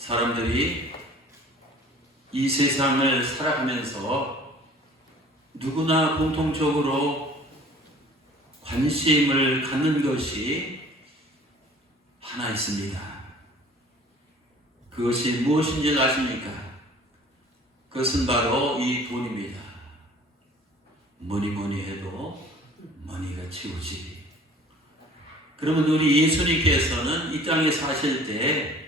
사람들이 이 세상을 살아가면서 누구나 공통적으로 관심을 갖는 것이 하나 있습니다. 그것이 무엇인지 아십니까? 그것은 바로 이 돈입니다. 뭐니 해도 머니가 치우지. 그러면 우리 예수님께서는 이 땅에 사실 때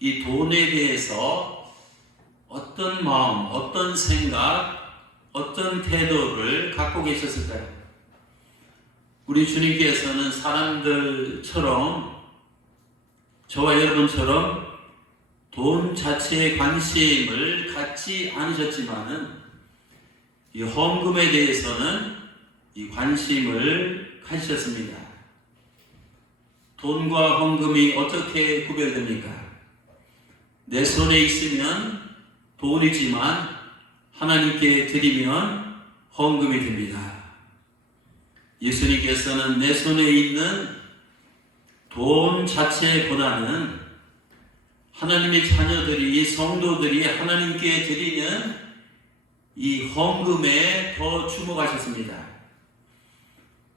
이 돈에 대해서 어떤 마음, 어떤 생각, 어떤 태도를 갖고 계셨을까요? 우리 주님께서는 사람들처럼, 저와 여러분처럼 돈 자체에 관심을 갖지 않으셨지만은 이 헌금에 대해서는 이 관심을 가지셨습니다. 돈과 헌금이 어떻게 구별됩니까? 내 손에 있으면 돈이지만 하나님께 드리면 헌금이 됩니다. 예수님께서는 내 손에 있는 돈 자체보다는 하나님의 자녀들이, 성도들이 하나님께 드리는 이 헌금에 더 주목하셨습니다.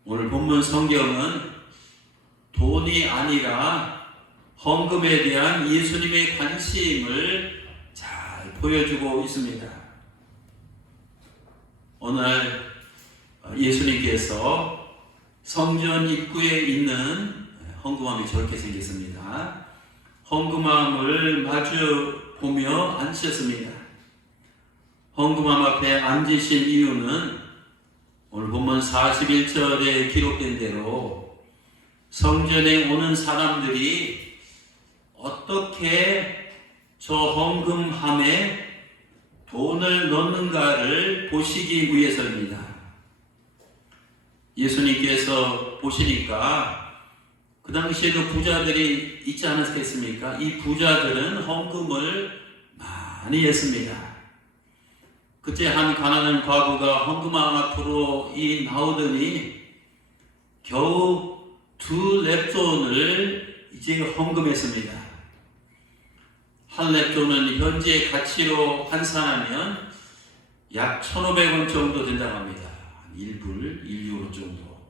오늘 본문 성경은 돈이 아니라 헌금에 대한 예수님의 관심을 잘 보여주고 있습니다. 오늘 예수님께서 성전 입구에 있는 헌금함이 저렇게 생겼습니다. 헌금함을 마주 보며 앉으셨습니다. 헌금함 앞에 앉으신 이유는 오늘 본문 41절에 기록된 대로 성전에 오는 사람들이 어떻게 저 헌금함에 돈을 넣는가를 보시기 위해서입니다. 예수님께서 보시니까 그 당시에도 부자들이 있지 않았겠습니까? 이 부자들은 헌금을 많이 했습니다. 그때 한 가난한 과부가 헌금함 앞으로 나오더니 겨우 2렙돈을 이제 헌금했습니다. 한 렙돈은 현재 가치로 환산하면 약 1,500원 정도 된다고 합니다. 1불, 1유로 정도.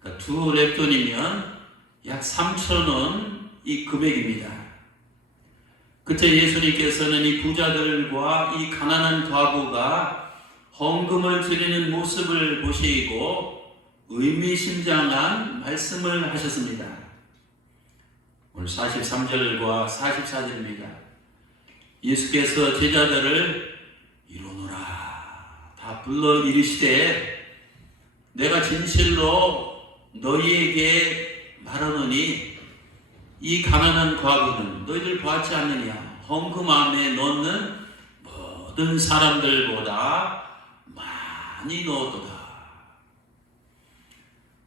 그러니까 2렙돈이면 약 3,000원 이 금액입니다. 그때 예수님께서는 이 부자들과 이 가난한 과부가 헌금을 드리는 모습을 보시고 의미심장한 말씀을 하셨습니다. 오늘 43절과 44절입니다. 예수께서 제자들을 이루노라 다 불러 이르시되 내가 진실로 너희에게 말하노니 이 가난한 과부는 너희들 보았지 않느냐? 헌금함에 넣는 모든 사람들보다 많이 넣었도다.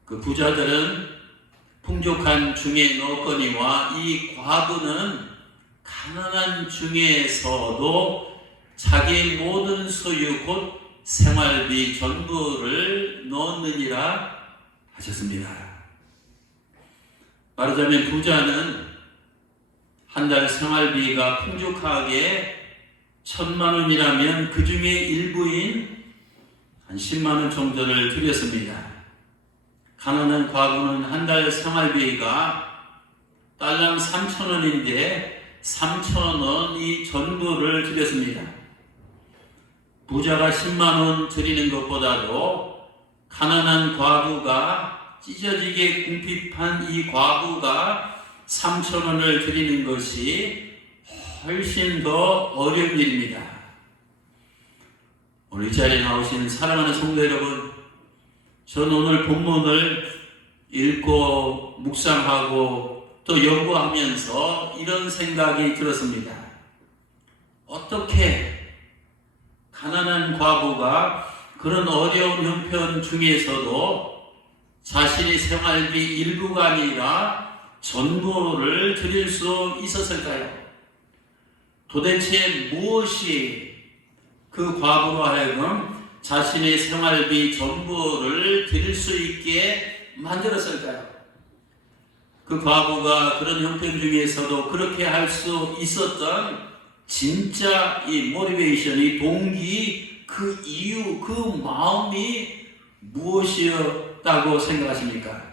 그 부자들은 풍족한 중에 넣었거니와 이 과부는 가난한 중에서도 자기의 모든 소유 곧 생활비 전부를 넣었느니라 하셨습니다. 말하자면 부자는 한 달 생활비가 풍족하게 1,000만 원이라면 그 중에 일부인 한 10만 원 정도를 드렸습니다. 가난한 과부는 한 달 생활비가 딸랑 3,000원인데 3,000원이 전부를 드렸습니다. 부자가 10만 원 드리는 것보다도 가난한 과부가 찢어지게 궁핍한 이 과부가 3,000원을 드리는 것이 훨씬 더 어려운 일입니다. 오늘 이 자리에 나오시는 사랑하는 성도 여러분, 저는 오늘 본문을 읽고 묵상하고 또 연구하면서 이런 생각이 들었습니다. 어떻게 가난한 과부가 그런 어려운 형편 중에서도 자신의 생활비 일부가 아니라 전부를 드릴 수 있었을까요? 도대체 무엇이 그 과부로 하여금 자신의 생활비 전부를 드릴 수 있게 만들었을까요? 그 과부가 그런 형편 중에서도 그렇게 할 수 있었던 진짜 이 모티베이션이 동기, 그 이유, 그 마음이 무엇이었다고 생각하십니까?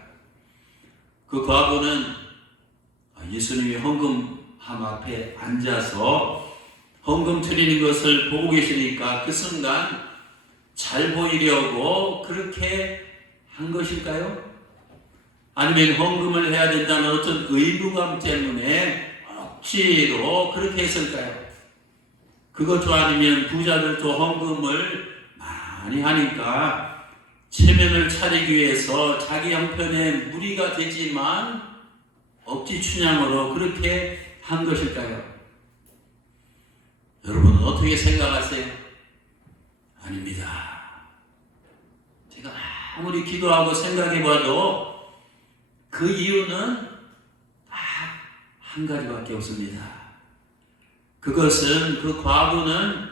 그 과부는 예수님이 헌금함 앞에 앉아서 헌금 드리는 것을 보고 계시니까 그 순간 잘 보이려고 그렇게 한 것일까요? 아니면 헌금을 해야 된다는 어떤 의무감 때문에 억지로 그렇게 했을까요? 그것도 아니면 부자들도 헌금을 많이 하니까 체면을 차리기 위해서 자기 형편에 무리가 되지만 억지 춘향으로 그렇게 한 것일까요? 여러분은 어떻게 생각하세요? 아닙니다. 제가 아무리 기도하고 생각해봐도 그 이유는 딱 한 가지밖에 없습니다. 그것은 그 과부는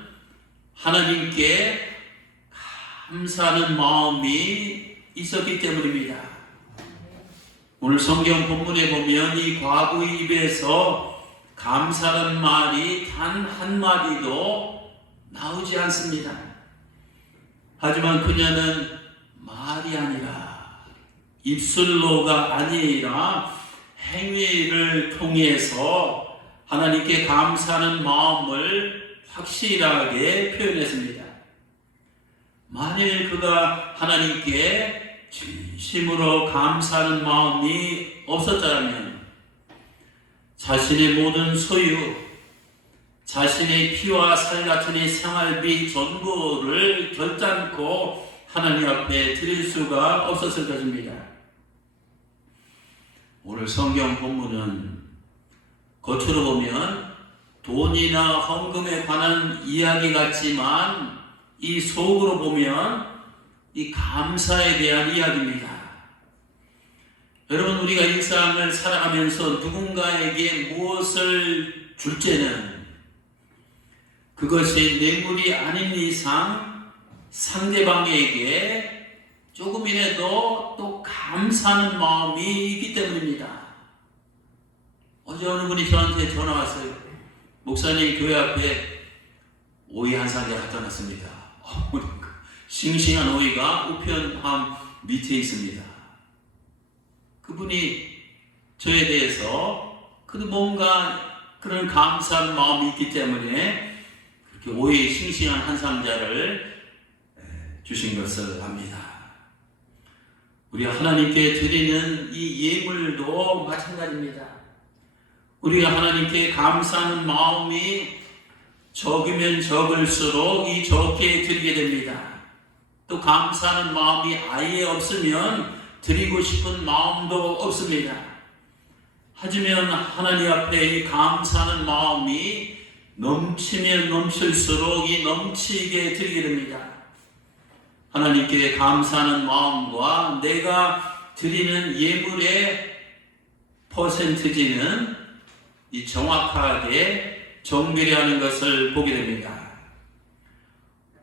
하나님께 감사하는 마음이 있었기 때문입니다. 오늘 성경 본문에 보면 이 과부의 입에서 감사하는 말이 단 한마디도 나오지 않습니다. 하지만 그녀는 말이 아니라 입술로가 아니라 행위를 통해서 하나님께 감사하는 마음을 확실하게 표현했습니다. 만일 그가 하나님께 진심으로 감사하는 마음이 없었다면 자신의 모든 소유, 자신의 피와 살 같은 이 생활비 전부를 결단코 하나님 앞에 드릴 수가 없었을 것입니다. 오늘 성경 본문은 겉으로 보면 돈이나 헌금에 관한 이야기 같지만 이 속으로 보면 이 감사에 대한 이야기입니다. 여러분, 우리가 일상을 살아가면서 누군가에게 무엇을 줄 때는 그것이 뇌물이 아닌 이상 상대방에게 조금이라도 또 감사하는 마음이 있기 때문입니다. 어제 어느 분이 저한테 전화 왔어요. 목사님, 교회 앞에 오이 한 상자 갖다 놨습니다. 싱싱한 오이가 우편함 밑에 있습니다. 그분이 저에 대해서 뭔가 그런 감사한 마음이 있기 때문에 그렇게 오이 싱싱한 한 상자를 주신 것을 압니다. 우리가 하나님께 드리는 이 예물도 마찬가지입니다. 우리가 하나님께 감사하는 마음이 적으면 적을수록 이 적게 드리게 됩니다. 또 감사하는 마음이 아예 없으면 드리고 싶은 마음도 없습니다. 하지만 하나님 앞에 이 감사하는 마음이 넘치면 넘칠수록 이 넘치게 드리게 됩니다. 하나님께 감사하는 마음과 내가 드리는 예물의 퍼센트지는 이 정확하게 정비례하는 것을 보게 됩니다.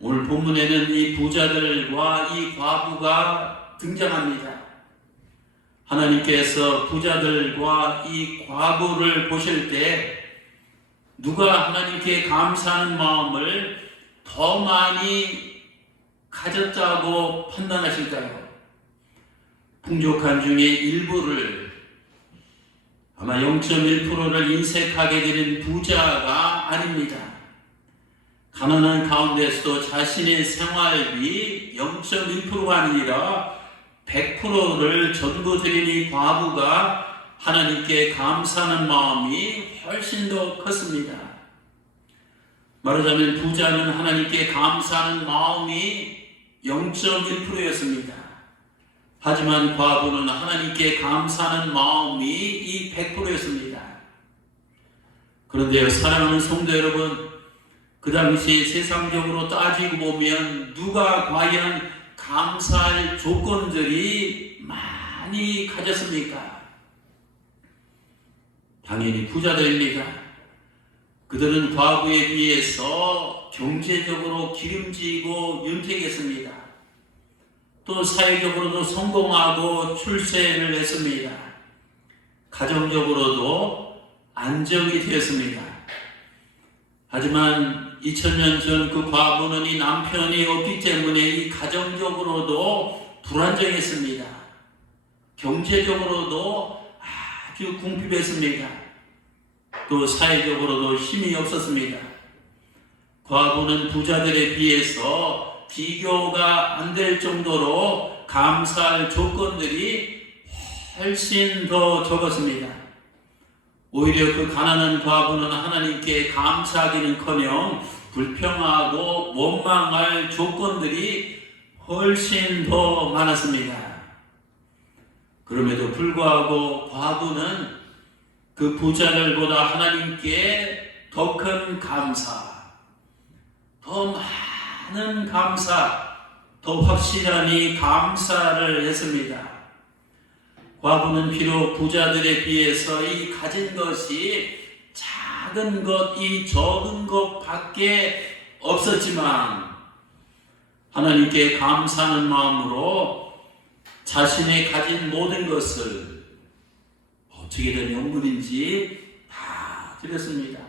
오늘 본문에는 이 부자들과 이 과부가 등장합니다. 하나님께서 부자들과 이 과부를 보실 때 누가 하나님께 감사하는 마음을 더 많이 가졌다고 판단하실까요? 풍족한 중에 일부를, 아마 0.1%를 인색하게 되는 부자가 아닙니다. 가난한 가운데서도 자신의 생활비 0.1%가 아니라 100%를 전부 드린 이 과부가 하나님께 감사하는 마음이 훨씬 더 컸습니다. 말하자면 부자는 하나님께 감사하는 마음이 0.1%였습니다. 하지만 과부는 하나님께 감사하는 마음이 이 100%였습니다. 그런데요, 사랑하는 성도 여러분, 그 당시 세상적으로 따지고 보면 누가 과연 감사할 조건들이 많이 가졌습니까? 당연히 부자들입니다. 그들은 과부에 비해서 경제적으로 기름지고 윤택했습니다. 또 사회적으로도 성공하고 출세를 했습니다. 가정적으로도 안정이 되었습니다. 하지만 2000년 전 그 과부는 이 남편이 없기 때문에 이 가정적으로도 불안정했습니다. 경제적으로도 아주 궁핍했습니다. 또 사회적으로도 힘이 없었습니다. 과부는 부자들에 비해서 비교가 안 될 정도로 감사할 조건들이 훨씬 더 적었습니다. 오히려 그 가난한 과부는 하나님께 감사하기는커녕 불평하고 원망할 조건들이 훨씬 더 많았습니다. 그럼에도 불구하고 과부는 그 부자들보다 하나님께 더 큰 감사, 더 많은 감사, 더 확실하니 감사를 했습니다. 과부는 비록 부자들에 비해서 이 가진 것이 작은 것, 이 적은 것밖에 없었지만 하나님께 감사하는 마음으로 자신의 가진 모든 것을 어떻게 된 영문인지 다 드렸습니다.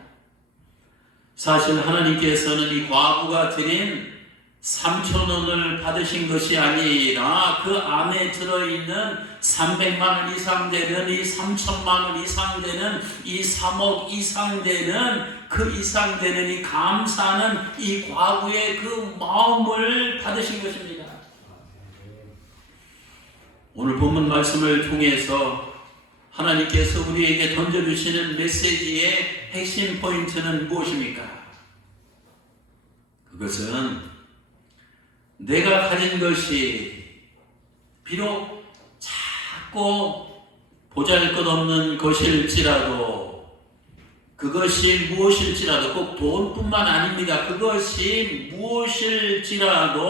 사실 하나님께서는 이 과부가 드린 3,000원을 받으신 것이 아니라 그 안에 들어있는 300만 원 이상 되는 이 3,000만 원 이상 되는 이 3억 이상 되는 그 이상 되는 이 감사하는 이 과부의 그 마음을 받으신 것입니다. 오늘 본문 말씀을 통해서 하나님께서 우리에게 던져주시는 메시지의 핵심 포인트는 무엇입니까? 그것은 내가 가진 것이 비록 작고 보잘것없는 것일지라도 그것이 무엇일지라도 꼭 돈뿐만 아닙니다. 그것이 무엇일지라도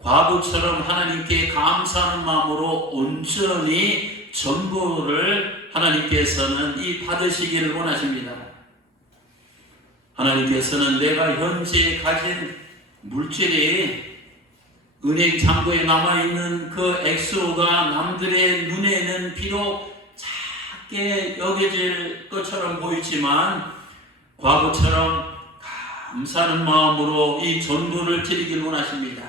과부처럼 하나님께 감사하는 마음으로 온전히 전부를 하나님께서는 이 받으시기를 원하십니다. 하나님께서는 내가 현재 가진 물질이 은행 창고에 남아있는 그 액수가 남들의 눈에는 비록 작게 여겨질 것처럼 보이지만 과부처럼 감사하는 마음으로 이 전부를 드리길 원하십니다.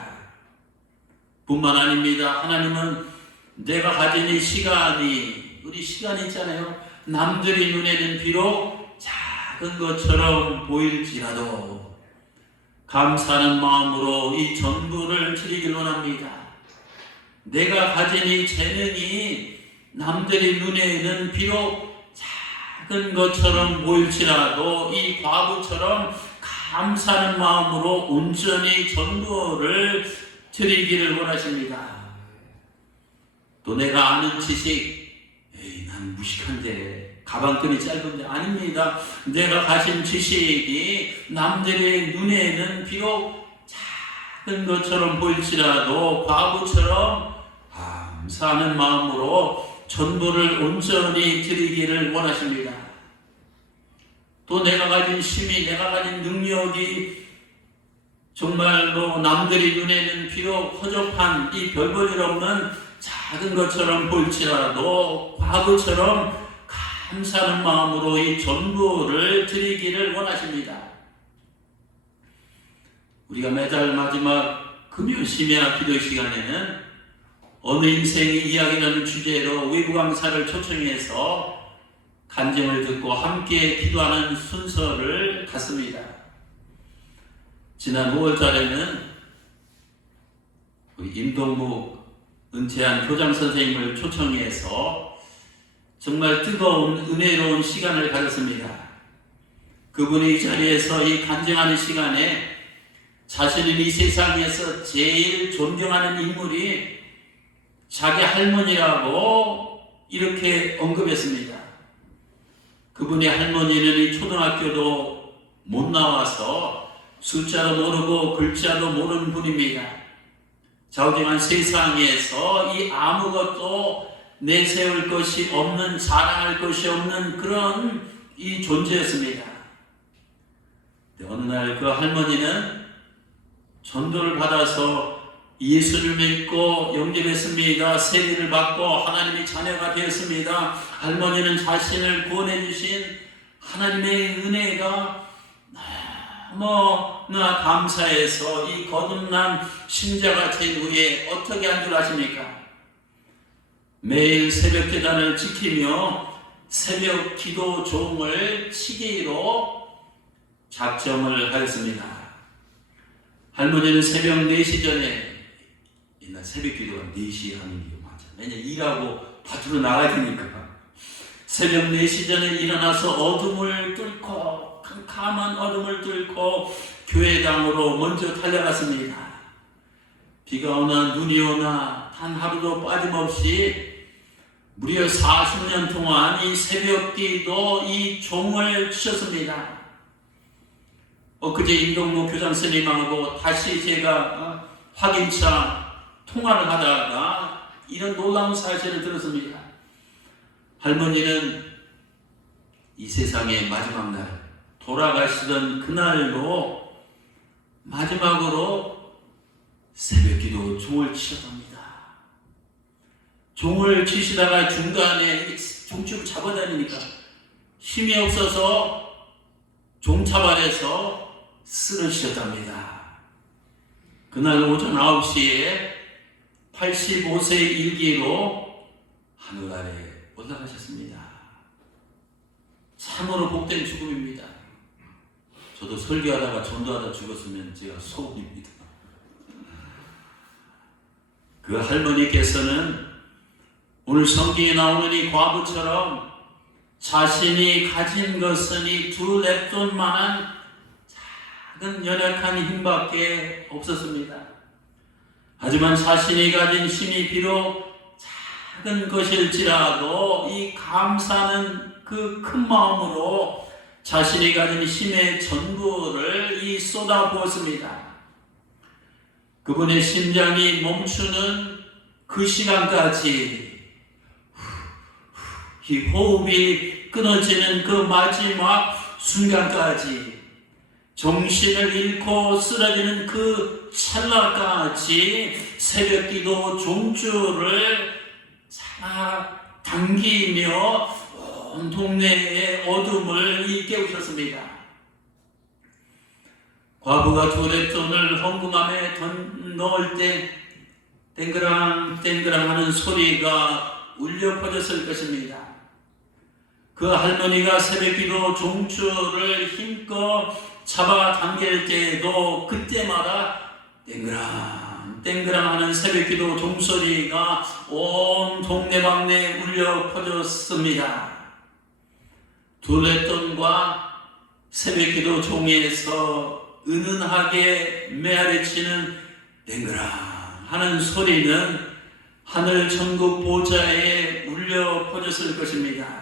뿐만 아닙니다. 하나님은 내가 가진 이 시간이, 우리 시간이 있잖아요. 남들의 눈에는 비록 작은 것처럼 보일지라도 감사하는 마음으로 이 전부를 드리길 원합니다. 내가 가진 이 재능이 남들의 눈에는 비록 작은 것처럼 보일지라도 이 과부처럼 감사하는 마음으로 온전히 전부를 드리기를 원하십니다. 또 내가 아는 지식, 난 무식한데 가방끈이 짧은데 아닙니다. 내가 가진 지식이 남들의 눈에는 비록 작은 것처럼 보일지라도 과부처럼 감사하는 마음으로 전부를 온전히 드리기를 원하십니다. 또 내가 가진 힘이, 내가 가진 능력이 정말로 남들의 눈에는 비록 허접한 이 별볼일 없는 작은 것처럼 보일지라도 과부처럼 감사하는 마음으로 이 전부를 드리기를 원하십니다. 우리가 매달 마지막 금요 심야 기도 시간에는 어느 인생의 이야기라는 주제로 외부 강사를 초청해서 간증을 듣고 함께 기도하는 순서를 갖습니다. 지난 5월 달에는 우리 임동묵 은퇴한 교장 선생님을 초청해서 정말 뜨거운 은혜로운 시간을 가졌습니다. 그분이 이 자리에서 이 간증하는 시간에 자신은 이 세상에서 제일 존경하는 인물이 자기 할머니라고 이렇게 언급했습니다. 그분의 할머니는 이 초등학교도 못 나와서 숫자도 모르고 글자도 모르는 분입니다. 좌우지간 세상에서 이 아무것도 내세울 것이 없는, 자랑할 것이 없는 그런 이 존재였습니다. 어느 날 그 할머니는 전도를 받아서 예수를 믿고 영접했습니다. 세례를 받고 하나님의 자녀가 되었습니다. 할머니는 자신을 구원해 주신 하나님의 은혜가 너무나 감사해서 이 거듭난 신자가 된 후에 어떻게 한 줄 아십니까? 매일 새벽 계단을 지키며 새벽 기도 종을 치기로 작정을 하였습니다. 할머니는 새벽 4시 전에, 옛날 새벽 기도가 4시에 하는 게 맞아. 왜냐면 일하고 밭으로 나가야 되니까. 새벽 4시 전에 일어나서 어둠을 뚫고, 캄캄한 어둠을 뚫고 교회당으로 먼저 달려갔습니다. 비가 오나 눈이 오나 단 하루도 빠짐없이 무려 40년 동안 이 새벽 기도 이 종을 치셨습니다. 엊그제 임동무 교장 스님하고 다시 제가 확인차 통화를 하다가 이런 놀라운 사실을 들었습니다. 할머니는 이 세상의 마지막 날, 돌아가시던 그날로 마지막으로 새벽기도 종을 치셨답니다. 종을 치시다가 중간에 종축을 잡아다니니까 힘이 없어서 종차발에서 쓰러지셨답니다. 그날 오전 9시에 85세 일기로 하늘 아래 올라가셨습니다. 참으로 복된 죽음입니다. 저도 설교하다가 전도하다 죽었으면 제가 소원입니다. 그 할머니께서는 오늘 성경에 나오는 이 과부처럼 자신이 가진 것은 이 2랩돈만한 작은 연약한 힘밖에 없었습니다. 하지만 자신이 가진 힘이 비록 작은 것일지라도 이 감사는 그 큰 마음으로 자신이 가진 힘의 전부를 이 쏟아부었습니다. 그분의 심장이 멈추는 그 시간까지, 이 호흡이 끊어지는 그 마지막 순간까지, 정신을 잃고 쓰러지는 그 찰나까지 새벽기도 종줄을 당기며 온 동네의 어둠을 깨우셨습니다. 과부가 2랩돈을 헌금함에 넣을 때 땡그랑 땡그랑 하는 소리가 울려 퍼졌을 것입니다. 그 할머니가 새벽기도 종줄을 힘껏 잡아 당길 때에도 그때마다 땡그랑 땡그랑 하는 새벽기도 종소리가 온 동네방네 울려 퍼졌습니다. 2랩돈과 새벽기도 종에서 은은하게 메아리치는 땡그랑 하는 소리는 하늘 천국 보좌에 울려 퍼졌을 것입니다.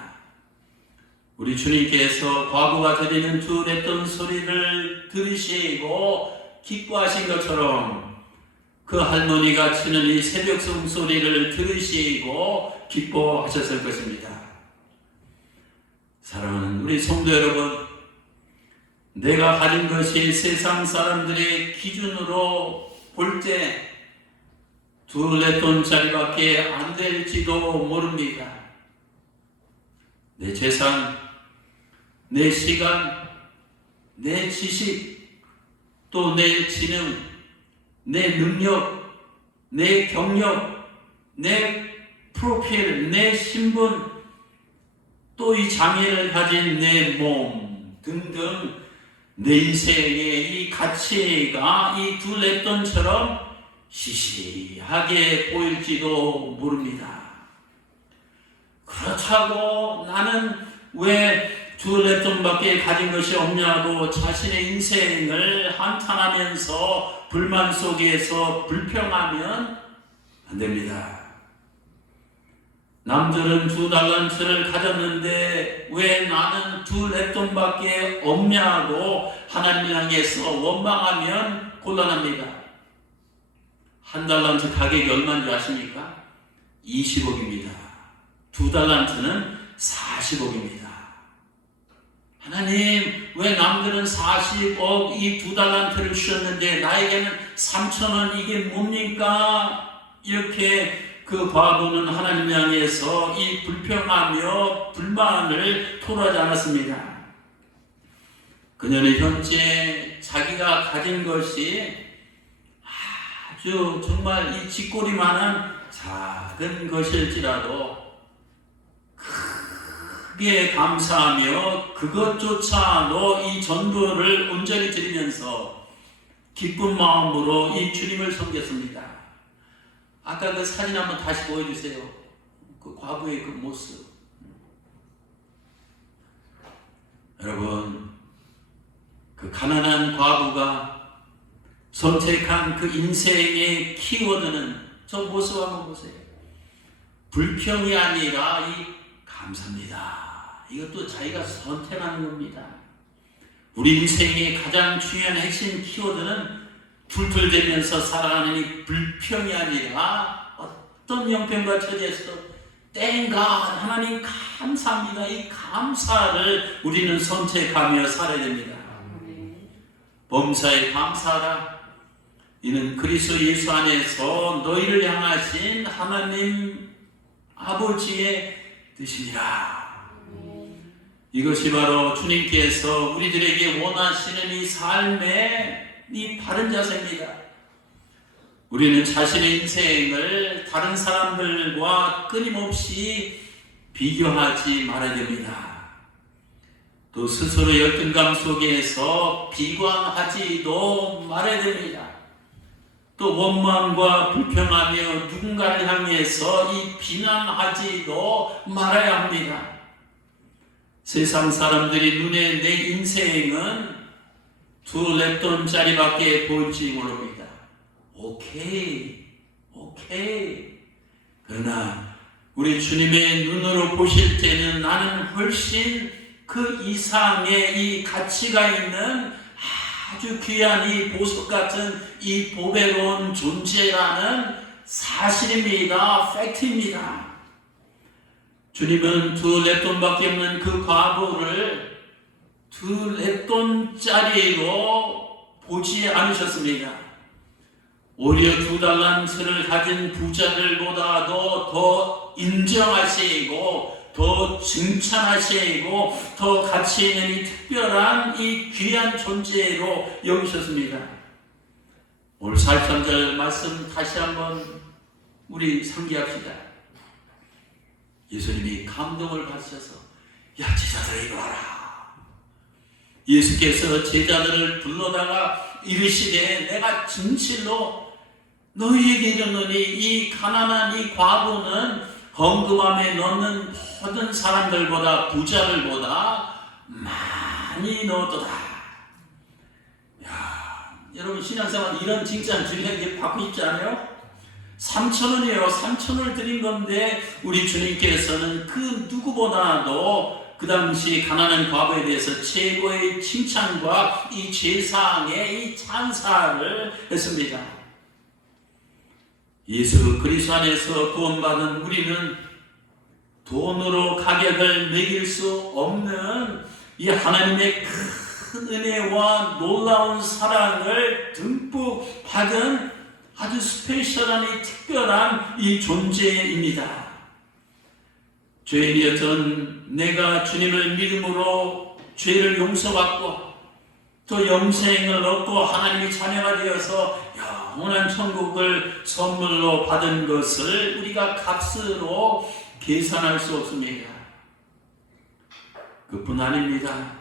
우리 주님께서 과부가 드리는 2랩돈 소리를 들으시고 기뻐하신 것처럼 그 할머니가 치는 이 새벽송 소리를 들으시고 기뻐하셨을 것입니다. 사랑하는 우리 성도 여러분, 내가 가진 것이 세상 사람들의 기준으로 볼 때 2랩돈짜리밖에 안 될지도 모릅니다. 내 재산, 내 시간, 내 지식, 또 내 지능, 내 능력, 내 경력, 내 프로필, 내 신분, 또 이 장애를 가진 내 몸 등등 내 인생의 이 가치가 이 2랩돈처럼 시시하게 보일지도 모릅니다. 그렇다고 나는 왜 2랩돈밖에 가진 것이 없냐고 자신의 인생을 한탄하면서 불만 속에서 불평하면 안 됩니다. 남들은 2달란트를 가졌는데 왜 나는 2랩돈밖에 없냐고 하나님을 향해서 원망하면 곤란합니다. 1달란트 가격이 얼마인지 아십니까? 20억입니다. 2달란트는 40억입니다. 하나님, 왜 남들은 40억 이 2달란트를 주셨는데 나에게는 3,000원, 이게 뭡니까? 이렇게 그 과부는 하나님 향해서 이 불평하며 불만을 토로하지 않았습니다. 그녀는 현재 자기가 가진 것이 아주 정말 이 쥐꼬리만한 작은 것일지라도 크게 감사하며 그것조차도 이 전도를 온전히 드리면서 기쁜 마음으로 이 주님을 섬겼습니다. 아까 그 사진 한번 다시 보여주세요. 그 과부의 그 모습. 여러분, 그 가난한 과부가 선택한 그 인생의 키워드는 저 모습 한번 보세요. 불평이 아니라 이 감사입니다. 이것도 자기가 선택하는 겁니다. 우리 인생의 가장 중요한 핵심 키워드는 불틀대면서 살아가는 이 불평이 아니라 어떤 형편과 처지에서도 땡가 하나님 감사합니다. 이 감사를 우리는 선택하며 살아야 됩니다. 범사에 감사하라. 이는 그리스도 예수 안에서 너희를 향하신 하나님 아버지의 뜻이니라. 이것이 바로 주님께서 우리들에게 원하시는 이 삶의 이 바른 자세입니다. 우리는 자신의 인생을 다른 사람들과 끊임없이 비교하지 말아야 됩니다. 또 스스로 열등감 속에서 비관하지도 말아야 됩니다. 또 원망과 불평하며 누군가를 향해서 이 비난하지도 말아야 합니다. 세상 사람들이 눈에 내 인생은 2랩돈짜리밖에 보일지 모릅니다. 오케이. 그러나 우리 주님의 눈으로 보실 때는 나는 훨씬 그 이상의 이 가치가 있는 아주 귀한 이 보석 같은 이 보배로운 존재라는 사실입니다. 팩트입니다. 주님은 2랩돈밖에 없는 그 과부를 2랩돈짜리로 보지 않으셨습니다. 오히려 2달란트를 가진 부자들보다도 더 인정하시고 더 칭찬하시고 더 가치 있는 이 특별한 이 귀한 존재로 여기셨습니다. 오늘 43절 말씀 다시 한번 우리 상기합시다. 예수님이 감동을 받으셔서 야 제자들아 이리 와라. 예수께서 제자들을 불러다가 이르시되 내가 진실로 너희에게 이르노니 이 가난한 이 과부는 헌금함에 넣는 모든 사람들보다 부자들보다 많이 넣었도다. 야, 여러분 신앙생활 이런 칭찬 주님에게 받고 싶지 않아요? 3,000원이에요. 3,000원을 드린 건데 우리 주님께서는 그 누구보다도 그 당시 가난한 과부에 대해서 최고의 칭찬과 이 제사의 이 찬사를 했습니다. 예수 그리스도 안에서 구원받은 우리는 돈으로 가격을 매길 수 없는 이 하나님의 큰 은혜와 놀라운 사랑을 듬뿍 받은 아주 스페셜한 이 특별한 이 존재입니다. 죄인이었던 내가 주님을 믿음으로 죄를 용서받고 또 영생을 얻고 하나님의 자녀가 되어서 영원한 천국을 선물로 받은 것을 우리가 값으로 계산할 수 없습니다. 그뿐 아닙니다.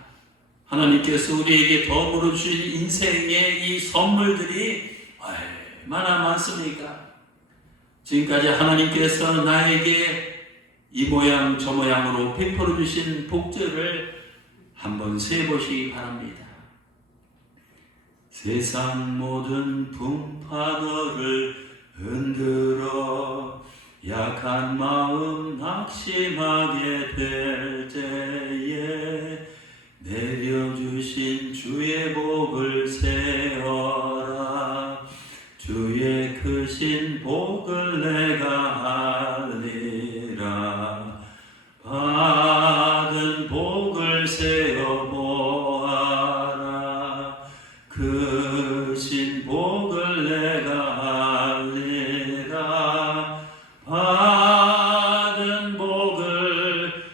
하나님께서 우리에게 더불어 주신 인생의 이 선물들이 얼마나 많습니까? 지금까지 하나님께서 나에게 이 모양 저 모양으로 베풀어 주신 복들을 한번 세보시기 바랍니다. 세상 모든 풍파 너를 흔들어 약한 마음 낙심하게 될 때에 내려주신 주의 복을 세어라. 주의 크신 복을 내가 알리라. 받은 복을 세어보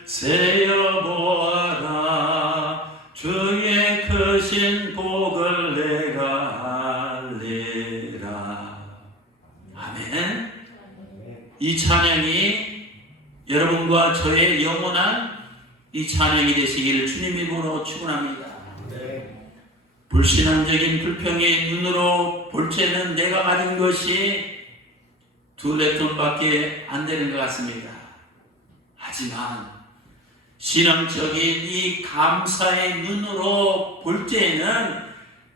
세어보아라. 주의 크신 복을 내가 알리라. 아멘. 이 찬양이 여러분과 저의 영원한 이 찬양이 되시기를 주님 이름으로 축원합니다. 불신앙적인 불평의 눈으로 볼 때는 내가 가진 것이 2랩톤밖에 안 되는 것 같습니다. 하지만 신앙적인 이 감사의 눈으로 볼 때에는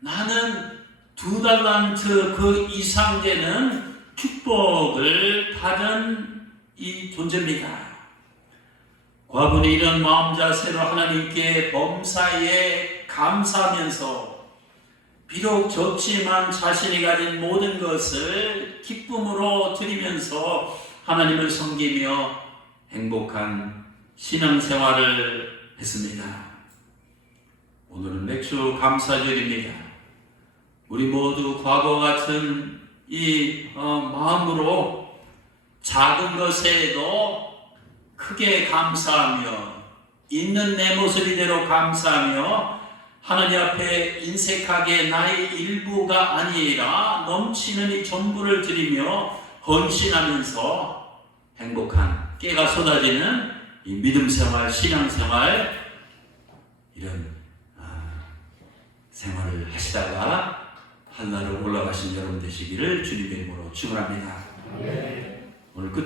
나는 2달란트 그 이상 되는 축복을 받은 이 존재입니다. 과부는 이런 마음 자세로 하나님께 범사에 감사하면서 비록 적지만 자신이 가진 모든 것을 기쁨으로 드리면서 하나님을 섬기며 행복한 신앙생활을 했습니다. 오늘은 맥주 감사절입니다. 우리 모두 과거와 같은 이 마음으로 작은 것에도 크게 감사하며 있는 내 모습 이대로 감사하며 하나님 앞에 인색하게 나의 일부가 아니라 넘치는 이 전부를 드리며 헌신하면서 행복한 깨가 쏟아지는 이 믿음생활, 신앙생활 이런 생활을 하시다가 하늘나라로 올라가신 여러분 되시기를 주님의 이름으로 축원합니다. 오늘 끝